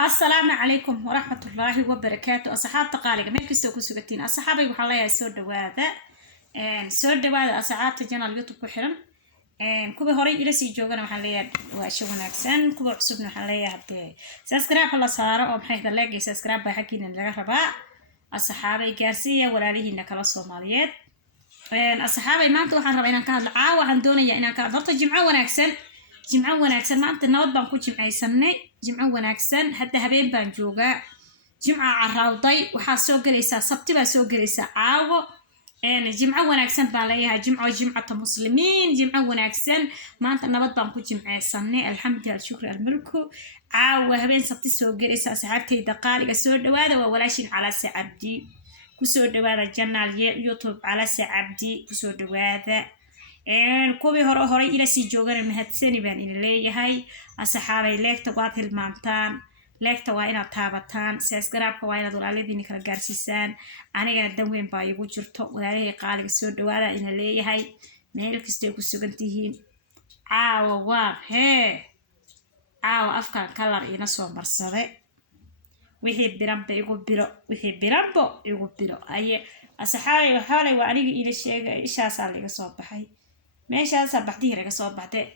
السلام عليكم ورحمة الله وبركاته. أصحاب تقاليق مين كستو كسوقتين أصحابي وحلا يا سود هذا أصحاب تجنا اليوتيوب كحرم كوبي هوري إلى جوجنا محلية وشوفنا أحسن كوبي عصبنا محلية حتى سبسكرايب الله صار أو بحيث نلاقي سبسكرايب بحكينا الرغبة أصحابي كارسية ولا ليه إنك على الصوماليات أصحابي ما أنتوا حربينا كهذا عاوة عندوني إنك ضرط الجمعة ونأكسن جمعة ونأكسن ما أنت النواد بنكون جمعة سنة جمعة ونأكسن حتى هبين بنجوجا جمعة عراوضي وحاسو جلسة سبت بسو جلسة عاوة جمعة ونأكسن باليها جمعة مسلمين جمعة ونأكسن ما أنت النواد بنكون جمعة سنة الحمد لله شكر الملكو عاوة هبين سبت سو جلسة سحبتي دقائق السود وهذا وولاشين على سعبدي كسود وهذا جنال يوتيوب على سعبدي كسود وهذا كوبي هوري إلى جوجنا مهتسني بان إلى هاي أصحابي ليكتا قاتل المامتان ليكتا واينا تابتان سيسكراب واينا دولالي ديني كلا جارسيسان أنا جانا دوين بايقو جرتو وداري قالك السود وهذا إلى هاي مهلك استيقو سوغنتيهين عاو أفكار كالار إنا سوى مرسادة وحي برامبو يقو بيرو أي أصحابي وحالي وأنا إلى الشيء إشاسا اللي صوب بحي meeshaas baxdii raga soo baxday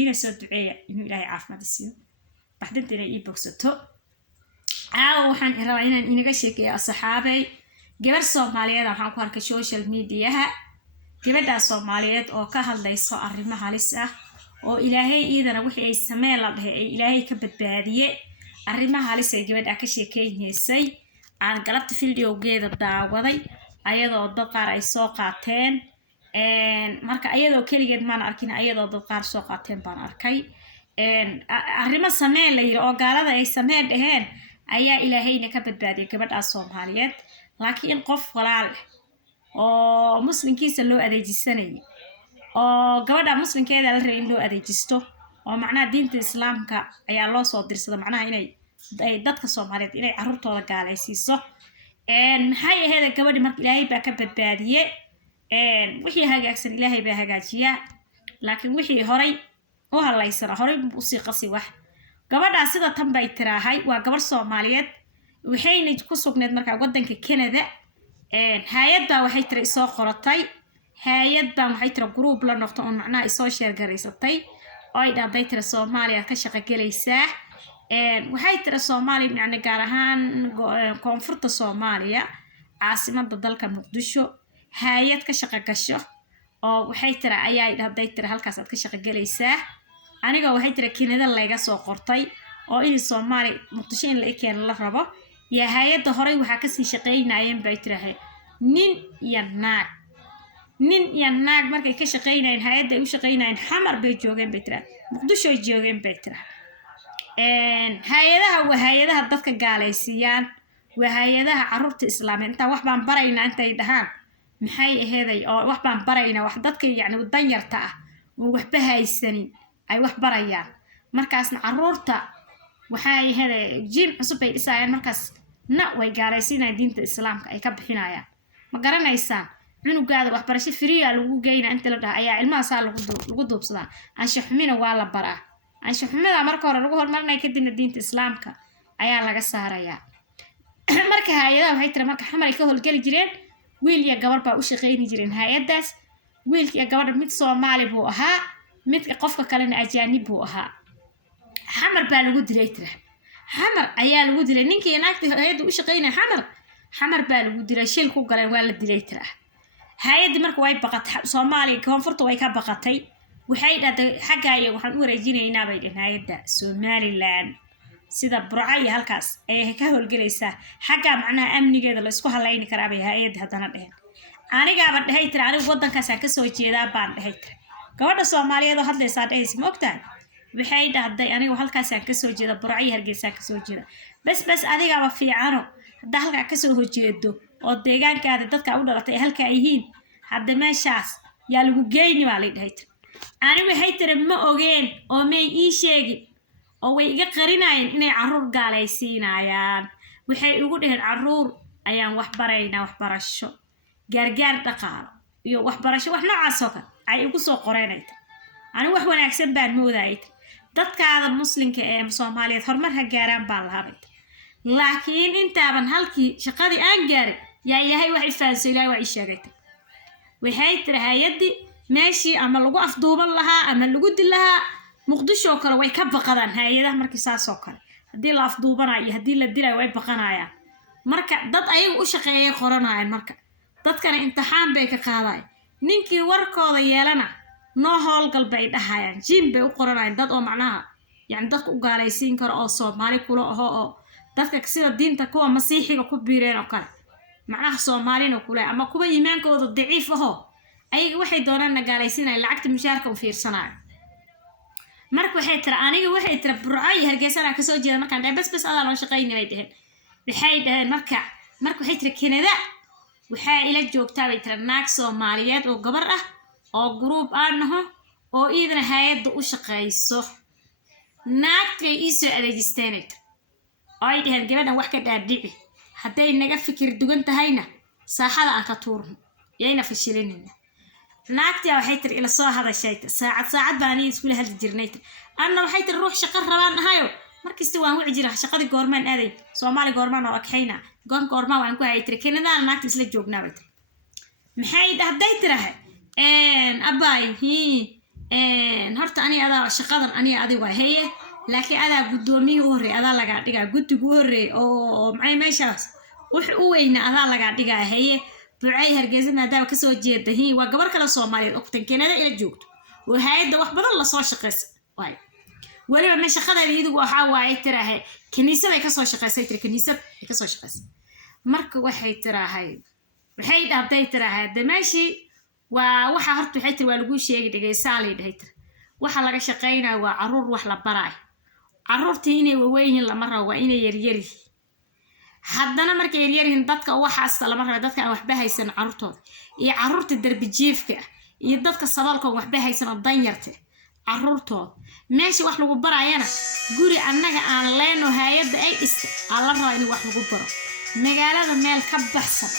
ina soo duceeya inuu Ilaahay caafimaad siiyo baxdintina ii bogsato waxaan rabaa inaan inaga sheekeeyo asxaabay gabar Soomaaliyeed waxaan ku arkay social media-ha gabadha Soomaaliyeed oo ka hadlayso arrimaha halis ah oo Ilaahay iidana wixii ay sameeyeen la dhahay Ilaahay ka badbaadiye arrimaha halis ay gabadha ka sheekeeyay aan galabta video-geeda daawaday ayadoo dad qaar ay soo qaateen marka ayadoo kaligeed maan arkin ayadoo dad qaar soo qaateen baan arkay arrimo sameen la yiri oo gaalada ay sameen dhaheen ayaa Ilaahayna ka badbaadiyay gabadha Soomaaliyeed laakiin qof walaal oo muslimkiisa loo adeejisanay oo gabadha muslimkeeda la reeyay loo adeejisto oo macnaha diinta islaamka ayaa loo soo dirsaday macnaha inay dadka Soomaaliyeed inay carruurtooda gaalaysiiso maxay ahayd gabadhi marka Ilaahay baa ka badbaadiyay wixii hagaagsan Ilaahay baa hagaajiya laakiin wixii horay oo halaysana horay u sii qasi wax gabadha sida tan bay tiraahay waa gabar Soomaaliyeed waxayna ku sugneed marka wadanka Canada hay'adda waxay tiray soo qoratay hay'adda waxay tiray group la noqdo oo macnaha soo share gareysatay oo ay dhahday tiray Soomaaliya ka shaqo galaysa waxay tiray Soomaaliya macna gaar ahaan koonfurta Soomaaliya caasimadda dalka Muqdisho hay'ad ka shaqo gasho oo waxay tira ayay dhahday tira halkaas aad ka shaqo galaysaa aniga waxay tira Canada laga soo qortay oo in Soomaali Muqdisho in la keen la rabo ya hay'adda horay waxa ka sii shaqeynayeen bay tirahay nin iyo naag markay ka shaqeynayeen hay'adda ay u shaqeynayeen xamar bay joogeen bay tira Muqdisho ay joogeen bay tira hay'adaha dadka gaalaysiiyaan waa hay'adaha carruurta islaamiyada inta wax baan baraynaa intay dhahaan maxay aheeday oo wax baan baraynaa wax dadka yacni wadan yarta ah oo waxba haysanin ay wax barayaan markaasna carruurta waxay aheeday jin cusub ay dhisayaan markaas way gaalaysiinayaan diinta islaamka ay ka bixinayaan ma garanaysaan cunugaada waxbarasho free ah lagu geynaa inta la dhahay ayaa ilmaha saa lagu duubsadaa ansha xumina waa la baraa ansha xumida marka hore lagu hormarinay kadibna diinta islaamka ayaa laga saarayaa marka hay'adaha waxay tira marka xamar ay ka howlgali jireen wiil iyo gabar baa u shaqeyn jireen hay'adaas wiilka iyo gabadha mid Soomaali buu ahaa mid qofka kalena ajaanib buu ahaa xamar baa lagu dilay tira xamar ayaa lagu dilay ninkii naagta hay'adda u shaqeynay xamar baa lagu dilay shil ku galay waa la dilay tira hay'adda marka way baqatay Soomaali koonfurta way ka baqatay waxay dhahday xagga ay waxaan u wareejinaynaa bay dhahay hay'adda Somaliland sida burcay halkaas ay ka howlgalaysaa xagga macnaha amnigeeda la isku haleyn karaa bay hay'ad hadana dhaheen aniga ba dhahay tira aniga wadankaas ka soo jeedaa baan dhahay tira gabadha Soomaaliyeed oo hadlaysa dhahaysay ma ogtahay waxay dhahday aniga halkaas ka soo jeeda burcay Hargeysa ka soo jeeda bas adiga ba fiicano hadda halka ka soo hojeedo oo deegaankaada dadka u dhalatay halka ay yihiin hadda meeshaas yaa lagu geeyni baa la dhahay tira aniga waxay tira ma ogeen oo may ii sheegin oo way iga qarinayeen inay carruur gaalaysiinayaan waxay ugu dhaheen carruur ayaan wax baraynaa waxbarasho gargaar dhaqaale iyo waxbarasho wax noocaas oo kale ay ugu soo qoreenay aniga wax wanaagsan baan moodaayay dadkaada muslimka ee Soomaaliyeed horumar ha gaaraan baa lahayd laakiin intaaban halkii shaqadii aan gaarin yaa ilaahay wax ifaanso ilaahay wax sheegay waxay tiri hay'adii meeshii ama lagu afduuban lahaa ama lagu dil lahaa muqdisho kale way ka baqadaan hay'adaha markii saas oo kale hadii la afduubanayo hadii la dilay way baqanayaan marka dad ayagu u shaqeeyay qoranayaan marka dadkana imtixaan bay ka qaadayaan ninkii warkooda yeelana noo howlgal bay dhahayaan jim bay u qoranayaan dad oo macnaha yani dadku u gaalaysiin karo oo Soomaali kula oo dadka sida diinta kuwa masiixiga ku biireen oo kale macnaha Soomaalina kula ama kuwa iimaankooda daciif ah ayaga waxay doonaan gaalaysiinay lacagta mushaarka u fiirsanaayo marka waxay tira aniga waxay tira burcay hargeysana ka soo jeeda markaan bas adaa loo shaqeynay dhaheen waxay dhaheen marka waxay tira Canada waxay ila joogtaa bay tira naag Soomaaliyeed oo gabar ah oo group aanaho oo idina hay'adda u shaqeyso naagtay iso adeegisteen ay dhaheen gabadhan wax ka dhaadhici haday naga fikir dugan tahayna saaxada aan ka tuurno yayna fashileenina naagtii waxay tiri ila soo hadashay saacad baan isku hadli jirnay anna waxay tiri ruux shaqo rabaan ahayo markasta waan wixii jira shaqadii goormaan aaday Soomaali goormaan oo akxayna goormaan waan ku hayay tiri Canada naagtii isla joognaa bay maxay dhahday tirahay abay horta ani adaa shaqadan ani adi waa haye laakiin adaa gudoomiye hore adaa laga dhigaa guddigu hore oo maxay meeshaas wax u weyna adaa laga dhigaa haye burcay hargeysa maadaama ka soo jeeda waa gabar kale Soomaaliyeed oo Canada ila joogto oo hay'adda wax badan la soo shaqeysay way waliba ma shaqadeeda iyagu waxa waay tirahay kaniisada ka soo shaqeysay kaniisad ka soo shaqeysay marka waxay tirahay waxay dhahday tirahay damaashi waxa horta waxay tiri waa lagu sheegay dhageysaali dhahay tir waxa laga shaqeynaa waa caruur wax la baray caruurtii inay waweeyeen lama rabo waa inay yaryari haddana markay yaryariin dadka waxaas lama rabo dadka waxba haysan caruurtooda iyo caruurta darbi jiifka iyo dadka sabalka waxba haysan oo danyarta caruurtooda meeshii wax lagu barayana guri annaga aan leeno hay'adda ay dhistay alla rabo in wax lagu baro magaalada meel ka baxsan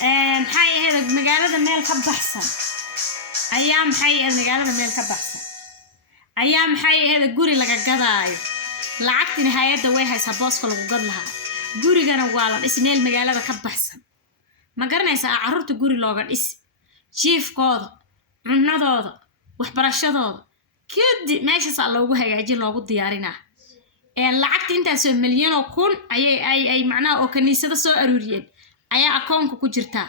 maxay ahayd magaalada meel ka baxsan ayaa maxay ahayd guri laga gadaayo lacagtina hay'adda way haysaa booska lagu gad lahaa gurigana waa la dhis meel magaalada ka baxsan ma garanaysaa caruurta guri looga dhis jiifkooda cunadooda waxbarashadooda kadib meeshaas loogu hagaajin loogu diyaarinaa lacagta intaas oo milyan oo kun ay macnaha oo kaniisada soo aruuriyeen ayaa akoonka ku jirta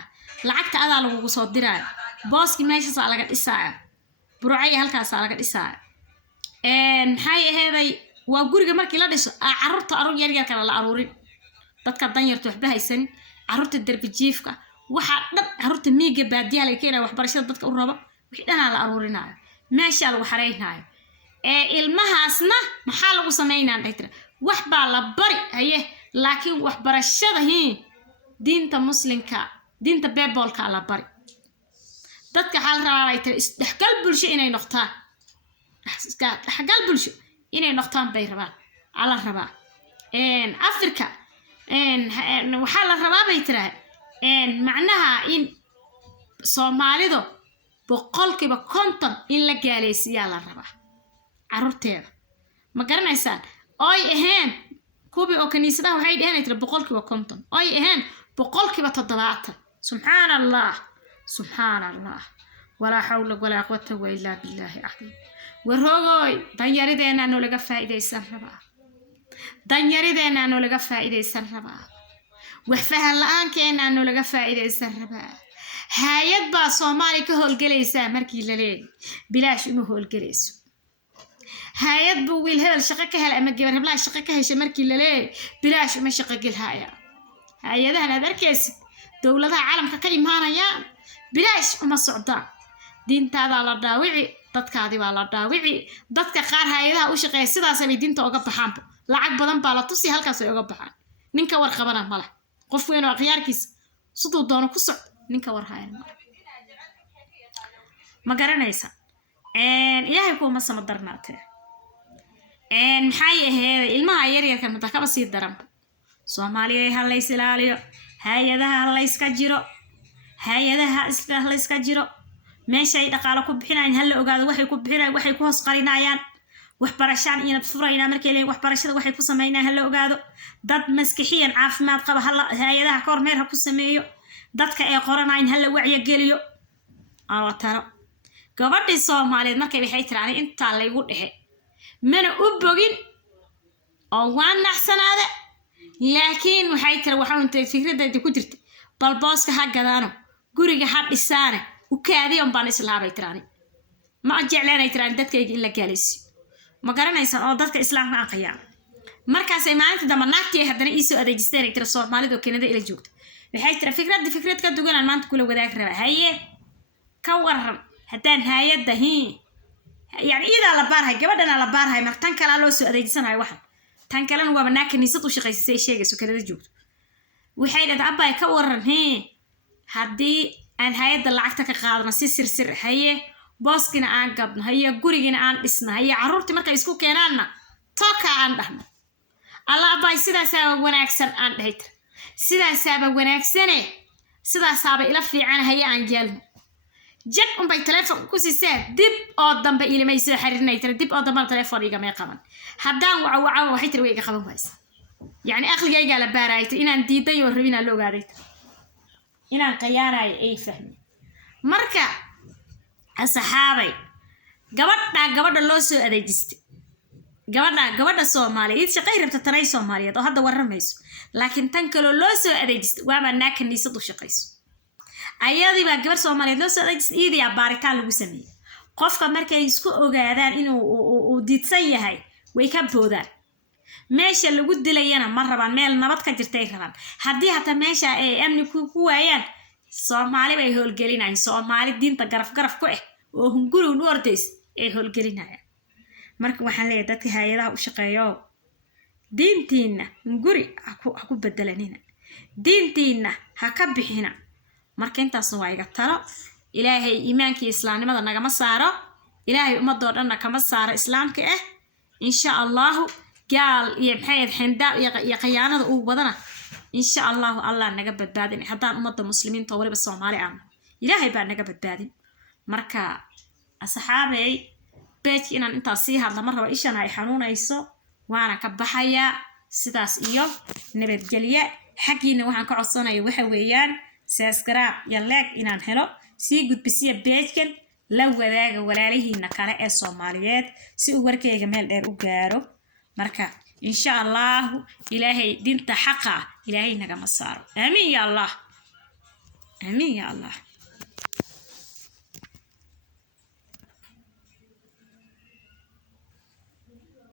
lacagta adaa lagu soo diraa booski meeshaas laga dhisaa burcay halkaas laga dhisaa maxay ahayd waa guriga markii la dhiso caruurta yar yar kala la aruurin dadka danyarta waxba haysan caruurta darbi jiifka waxa dad caruurta miiga baadiyaha la keenay waxbarashada dadka u rabo wixii dhan la aruurinayo meesha lagu xareeynayo ilmahaasna maxaa lagu sameeynaa dhaytira wax baa la bari haye laakiin waxbarashada diinta muslimka diinta beebolka la bari dadka xal rabaa tiri isdhexgal bulsho inay noqdaan isdhexgal bulsho inay noqdaan bay rabaan ala rabaa Afrika waxa la rabaa bay tiri macnaha in Soomaalidu boqolkiiba 50 in la gaaleysiyaa la rabaa caruurteeda ma garanaysaan oy ahayn kubi oo kaniisadaha waxay dhaheen tiri boqolkiiba 50 oy ahayn boqolkiiba 70 subhanallah wala hawla wala quwwata illa billahi ahad waroogoy danyarideena noo laga faa'iideysan rabaa wax fahan la'aankeena noo laga faa'iideysan rabaa hay'ad baa Soomaali ka howlgalaysa markii la leeyahay bilaash uma howlgalayso hay'ad buu wiil hebel shaqo ka helay ama gabar hebel shaqo ka heshay markii la leeyahay bilaash uma shaqo galhaya hay'adaha adarkaysi dawladaha caalamka ka imaanayaan bilaash uma socdaan diintaada la dhaawici dadkaadi waa la dhaawici dadka qaar hay'adaha u shaqeeya sidaas ay diinta uga baxaan lacag badan baa la tusi halkaas ay uga baxaan ninka war qabana mala qof weyn oo qiyaarkiis sidoo doono ku socdo ninka war hayn ma garanaysa ilaahay kuma sama darnaatay maxay ahayd ilmaha yaryarka mata kaba sii daran Soomaaliya ha la ilaaliyo hay'adaha la iska jiro hay'adaha la iska jiro meeshay dhaqaale ku bixinayaan hal la ogaado waxay ku bixinayaan waxay ku hoos qarinayaan waxbarashaan iyo furayna markay leeyahay waxbarashada waxay ku sameeyaan hal la ogaado dad maskixiyan caafimaad qaba hal hay'adaha kormeer ha ku sameeyo dadka ay qoranayaan hal la wacyi geliyo aan taro gabadhii Soomaaliyeed markay waxay tiraahday inta la igu dhaxe mana u bogin oo waan naxsanaade laakiin waxay tiri waxaan intay fikradda ku jirtay bal booska ha gadaano guriga ha dhisaane u kaadiyo baan islaamay tiraani ma jeclaanay tiraan dadkayga in la gaaleysiyo ma garanaysan oo dadka islaamka aqayaan markaas ay maalinta dambe naagtii haddana ii soo adeegisteen ay tira Soomaalidu Kanada ila joogto waxay tira fikrad ka dugan maanta kula wadaag raba haye ka waran haddaan hay'adda يعني إذا la baarhay gabadhana la baarhay martan kala loo soo adeegsanayo waxa tan kalena waa banaanka niisad u shaqeysay sheegayso Kanada joogto waxay leedahay abay ka waran haddii aan hay'adda lacagta ka qaadano si sir haye booskina aan gabno haye gurigina aan dhisno haye carruurtii markay isku keenaanna toka aan dhahno alla abay sidaas wanaagsan aan dhahay sidaas wanaagsane sidaas ila fiican haye aan jeelno جك أم بي تلفون كوسي ساد دب أقدم بقيلي ما يصير حريرنا يتر دب أقدم تلفون يجا ما يقبل حدان وعو وحيتر ويجا قبل بايس يعني أخلي جاي على بارايت إن أنتي دايو ربينا اللغة هذيت إن القيارة أي فهم مركا الصحابي قبضنا اللوسو أديجست قبضنا الصومالي إذا شقير بتتري صومالية وهذا ورميسو لكن تنكلوا اللوسو أديجست وما ناكن نيسدو شقيسو ayadii baa gabar Soomaaliyeed loo soo adeegsaday baaritaan lagu sameeyay qofka markay isku ogaadaan inuu diidsan yahay way ka boodaan meesha lagu dilayana ma rabaan meel nabad ka jirtay rabaan haddii hata meesha ay amni ku waayaan Soomaali bay howlgelinayaan Soomaali diinta garaf ku ah oo hunguri u ordays ay howlgelinayaan marka waxaan leeyahay dadka hay'adaha u shaqeeyo diintiina hunguri ha ku bedelanina diintiina ha ka bixina marka intaas waa iga talo ilaahay iimaanka islaamnimada naga ma saaro ilaahay ummadoo dhan kama saaro islaamka insha Allah gaal iyo maxay xinda iyo qiyaanada uu badana insha Allah Allah naga badbaadin hadaan ummadda muslimiinta waliba Soomaali aan ilaahay baa naga badbaadin marka asxaabay beej inaan inta sii hadla mar raba ishan ay xanuunayso waana ka baxaya sidaas iyo nabadgelyo xaqiina waxaan ka codsanayaa waxa weeyaan subscribe ya like inaan helo si gudbisiya page-kan la wadaaga walaalihiina kale ee Soomaaliyeed si uu warkayga meel dheer u gaaro marka insha Allah ilaahay dinta xaqa ilaahay naga ma saaro amiin ya Allah